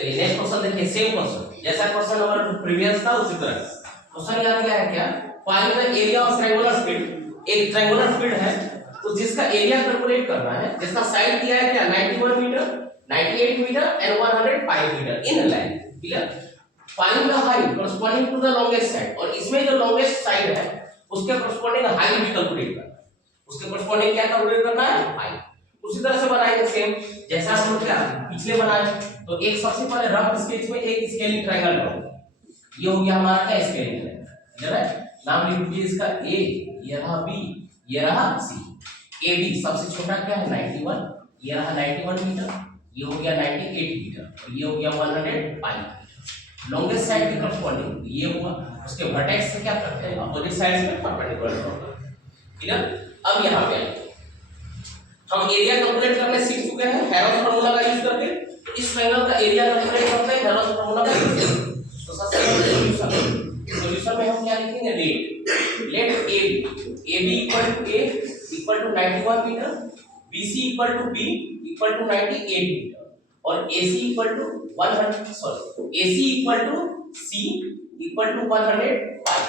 चलिए next question देखिए, same question जैसा क्वेश्चन नंबर प्रीवियस था उसी तरह क्वेश्चन याद क्या है क्या, find the area of triangular squid. एक ट्रायंगुलर स्क्विड है तो जिसका एरिया कैलकुलेट करना है, जिसका साइड दिया है क्या 91 metre, 98 metre and 105 metre in line, clear. Find the height corresponding to the longest side, और इसमें जो लॉन्गेस्ट साइड है उसके कॉरस्पॉन्डिंग हाइट भी कैलकुलेट करना है, उसके कॉरस्पॉन्डिंग क्या कैलकुलेट करना है, हाइट। उसी तरह से बनाएंगे सेम जैसा हम क्या पिछले बनाए। तो एक सबसे पहले रफ स्केच में एक स्केलिंग ट्रायंगल बनाओ, ये हो गया हमारा क्या स्केलिंग ट्रायंगल, क्लियर है। नाम लिख दीजिए इसका ए, ये रहा बी, ये रहा सी। ए बी सबसे छोटा क्या है 91, ये रहा 91 मीटर, ये हो गया 98 मीटर और ये हो गया 105 मीटर। लॉन्गेस्ट साइड के कॉरस्पॉन्डिंग ये हुआ, उसके वर्टेक्स से क्या करते हैं अपोजिट साइड्स में परपेंडिकुलर ड्रॉ करते हैं, क्लियर। अब यहां पे हम एरिया कैलकुलेट करने सीख चुके हैं हेरोल्ड्स फार्मूला का यूज करके। तो इस ट्रायंगल का एरिया कैलकुलेट करते हैं हेरोल्ड्स फार्मूला का यूज करके। तो सबसे पहले सॉल्यूशन में हम क्या लिखेंगे, let AB equal to A equal to 91 metre, BC equal to B equal to 98 metre और AC equal to 100 equal to 105,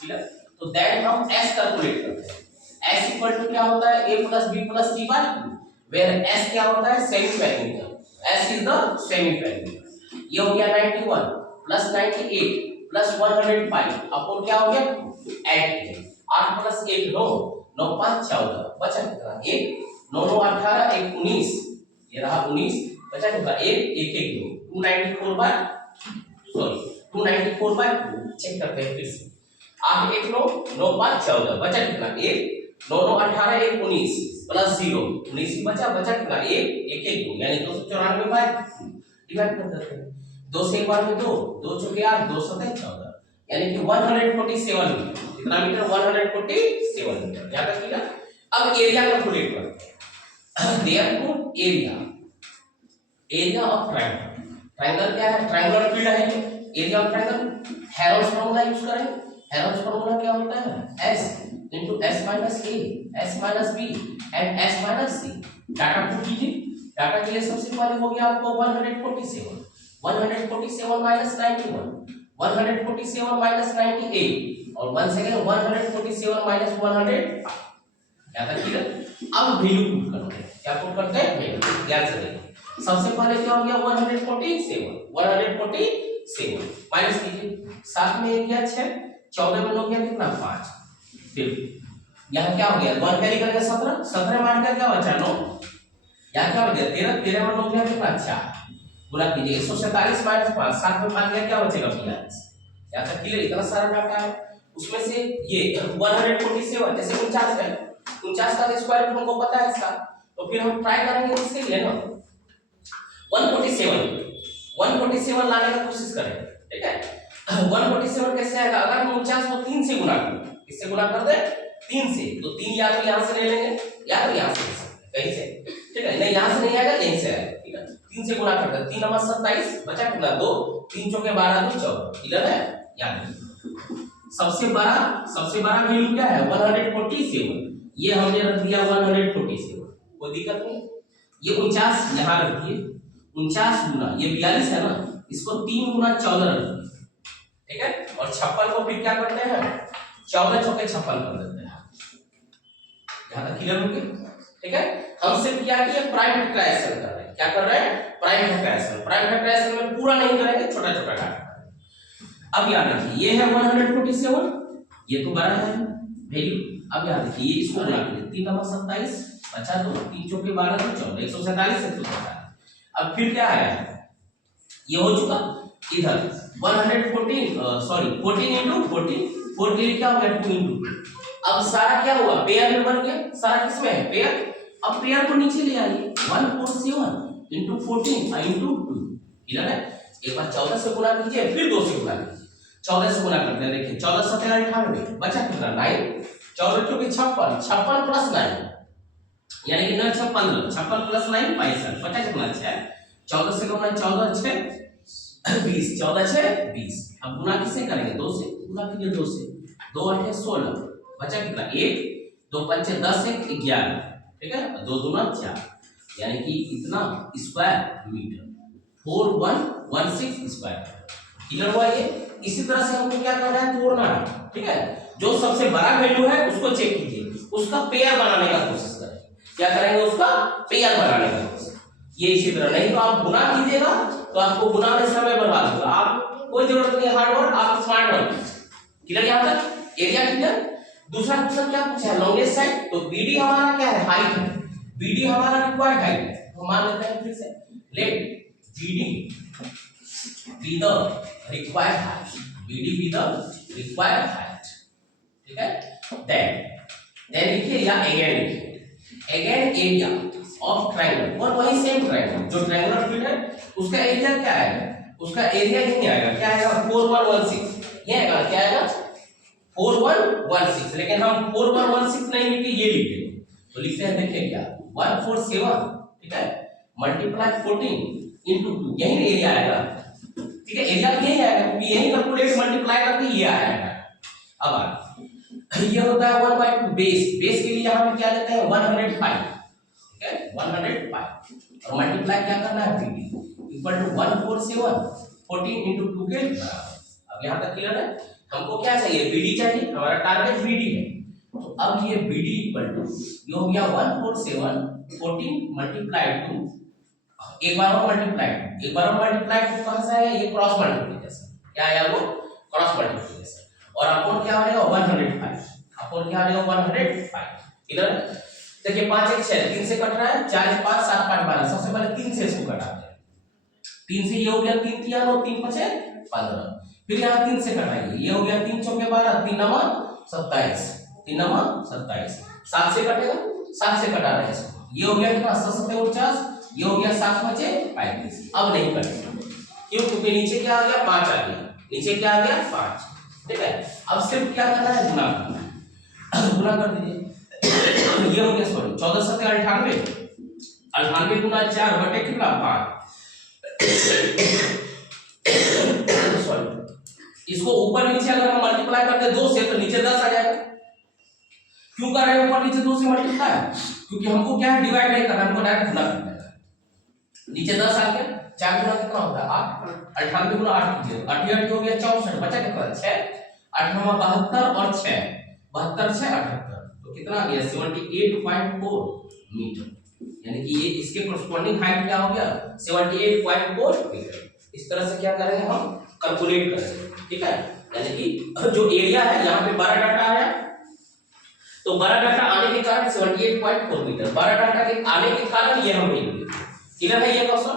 clear. तो देन हम S कैलकुलेट करते हैं। S इक्वल टू क्या होता है A plus B plus C by 2, where S क्या होता है semi perimeter, S is the semi perimeter. ये हो गया 91 प्लस 98 प्लस 105 अपन क्या हो गया 8 8 प्लस 1 9 9 5 14 बचा कितना 1 9 9 18 1 19, ये रहा 19 बचा कितना 1 1 1 294 बाय 2 चेक करते हैं फिर से 8 1 9 9 5 14 बचा कितना 1 9 9 18 1 19 प्लस 0 19 ही बचा कितना 1 1 1 2 यानी 294 बाय डिवाइड कर देते हैं 2 से एक बार में 2 2 चौके 8 2 सतह 14 यानी कि 147 मीटर, कितना मीटर 147 मीटर, याद रखिएगा। अब एरिया कैलकुलेट करते हैं। Therefore area of triangle, triangle क्या है ट्रायंगुलर फील्ड है ये, area of triangle Harold's formula use करें। हेरोल्ड्स फार्मूला क्या होता है S into S minus A, S minus B and S minus C। Data put कीजिए, डाटा के लिए सबसे पहले हो गया आपको 147 minus 91 147 minus 98 और 1 सेकंड 147 minus 100, क्या था क्लियर। अब वैल्यू पुट करते हैं, क्या पुट करते हैं वैल्यू, ध्यान से देखिए। सबसे पहले क्या हो गया 147 माइनस कीजिए, 7 में 1 गया 6, 14 में हो गया कितना 5, फिर यहाँ क्या हो गया 1 कैरी करेंगे 17 17 मान का क्या बचा 9, यहाँ क्या हो गया 13 13 में हो गया कितना 4, गुणा कीजिए 147 माइनस 5 7 में 5 गया क्या बचेगा 42। यहाँ तक क्लियर, इतना सारा डाटा है उसमें से ये 147 जैसे 49 है 49 का स्क्वायर रूट हमको पता है इसका, तो फिर हम ट्राई करेंगे इसके लिए ना 147 लाने का कोशिश करें, ठीक है। 147 कैसे आएगा, अगर हम 49 को 3 से गुणा करें, किससे गुणा कर दे 3 से, तो 3 या तो यहां से ले लेंगे या तो यहां से ले सकते हैं कहीं से, ठीक है। नहीं यहां से नहीं आएगा यहीं से आएगा, ठीक है। 3 से गुणा कर दे 3 नंबर 27 बचा कितना 2 3 चौके 12 2 14, क्लियर है। याद रखिए सबसे बड़ा वैल्यू क्या है 147, ये हमने रख दिया 147, कोई दिक्कत नहीं। ये 49 यहां रखिए 49 गुना ये 42 है ना, इसको 3 गुना 14 रखिए, ठीक है। और 56 को फिर क्या करते हैं 14 चौके 56 कर देते हैं, यहां तक क्लियर हो गया, ठीक है। हम सिर्फ क्या किए प्राइम फैक्टराइजेशन कर रहे हैं, क्या कर रहे हैं प्राइम फैक्टराइजेशन में पूरा नहीं करेंगे, छोटा छोटा काट। अब याद रखिए ये है 147, ये तो बड़ा है वैल्यू। अब याद रखिए ये इसको गुणा कीजिए 3 नंबर 27 बचा 2 3 चौके 12 2 14 147 147। अब फिर क्या है ये हो चुका, इधर 14 into 14 4 के लिए क्या हो गया 2 into 2। अब सारा क्या हुआ पेयर में बन गया, सारा किसमें है पेयर। अब पेयर को नीचे ले आइए 147 into 14 into 2, क्लियर है। एक बार 14 से गुणा कीजिए फिर 2 से गुणा कीजिए, 14 से गुणा करते हैं देखिए 14 7 98 बचा कितना 9, 14 क्योंकि 56 प्लस 9 यानी कि 9 6 15 56 प्लस 9 65 बचा कितना 6, 14 से गुणा 14 6 20 14 6 20। अब गुणा किससे करेंगे 2 से, गुणा कीजिए 2 से 2 8 16 बचा कितना 1 2 5 10 1 11, ठीक है 2 दूना 4 यानी कि इतना स्क्वायर मीटर, 4116 स्क्वायर। क्लियर हुआ ये? इसी तरह से हमको क्या करना है, तोड़ना है। ठीक है, जो सबसे बड़ा वैल्यू है उसको चेक कीजिए, उसका पेयर बनाने का कोशिश करें। क्या करेंगे, उसका पेयर बनाने का कोशिश। ये इसी तरह, नहीं तो आप गुना कीजिएगा तो आपको गुना में समय बर्बाद होगा। आप कोई जरूरत नहीं हार्ड वर्क, आप स्मार्ट वर्क। क्लियर यहां तक? Area clear. दूसरा क्वेश्चन क्या पूछा है, लॉन्गेस्ट साइड। तो बीडी हमारा क्या है, हाइट है। बीडी हमारा रिक्वायर्ड हाइट है, तो मान लेते हैं फिर से, let BD be the required height, BD be the required height. ठीक है, देन लिखिए या अगेन लिखिए, अगेन एरिया ऑफ ट्रायंगल, और वही सेम ट्रायंगल जो ट्रायंगुलर फिट है उसका एरिया क्या आएगा, उसका एरिया ही आएगा, क्या आएगा, 4116। ये आएगा, क्या आएगा, 4116। लेकिन हम 4116 नहीं लिखे, ये लिखे, तो लिखते हैं, देखिए क्या, 147। ठीक है, मल्टीप्लाई 14 इंटू 2, यही एरिया आएगा। ठीक है, एरिया यही आएगा क्योंकि यही कैलकुलेट मल्टीप्लाई करके ये आएगा। अब ये होता है 1/2 बेस। बेस के लिए यहां पे क्या लेते हैं, 105। ठीक है, 105 और मल्टीप्लाई क्या करना है, बीडी इक्वल टू 147 14 इंटू 2 के बराबर। अब यहां तक क्लियर है? हमको क्या चाहिए, बीडी चाहिए, हमारा टारगेट बीडी है। तो अब ये बीडी इक्वल टू ये हो गया 147 14 मल्टीप्लाई टू, एक बार और मल्टीप्लाई टू कहां से आया, ये क्रॉस मल्टीप्लिकेशन। क्या आया वो, क्रॉस मल्टीप्लिकेशन। और अपॉन क्या आएगा, 105। अपॉन क्या आएगा, 105। इधर देखिए 5 1 6, 3 से कट रहा है, 4 1 5 7 5 12। सबसे पहले 3 से इसको घटाते हैं। 3 से ये हो गया 3 3 9 3 5 15। फिर यहाँ 3 से घटाइए, ये हो गया 3 चौके 12 3 9 27 3 9 27। 7 से कटेगा, 7 से कटा रहे हैं इसको, ये हो गया कितना, 7 7 49, ये हो गया 7 5 35। अब नहीं कटेगा, क्यों, क्योंकि नीचे क्या आ गया, 5 आ गया, नीचे क्या आ गया, 5। ठीक है, अब सिर्फ क्या करना है, गुना करना है। गुना कर दीजिए, ये हो गया, सॉरी 14 7 98, 98 गुना 4 बटे कितना, 5। सॉरी, इसको ऊपर नीचे अगर हम मल्टीप्लाई करते 2 से तो नीचे 10 आ जाएगा। क्यों कर रहे हैं ऊपर नीचे 2 से मल्टीप्लाई, क्योंकि हमको क्या है, डिवाइड नहीं करना, हमको डायरेक्ट गुना करना है। नीचे 10 आ गया, 4 गुना कितना होता है, 8। 98 गुना 8 कीजिए, 8 8 हो गया 64, बचा कितना, 6। 8 9 72 और 6 72 6 78, तो कितना आ गया, 78.4 मीटर। यानी कि ये इसके कोरस्पोंडिंग हाइट क्या हो गया, 78.4 मीटर। इस तरह से क्या करेंगे, हम कैलकुलेट करेंगे। ठीक है, यानी कि जो एरिया है, यहाँ पे बड़ा डाटा आया, तो बड़ा डाटा आने के कारण 78.4 मीटर, बड़ा डाटा के आने के कारण ये हम वैल्यू। क्लियर है ये क्वेश्चन?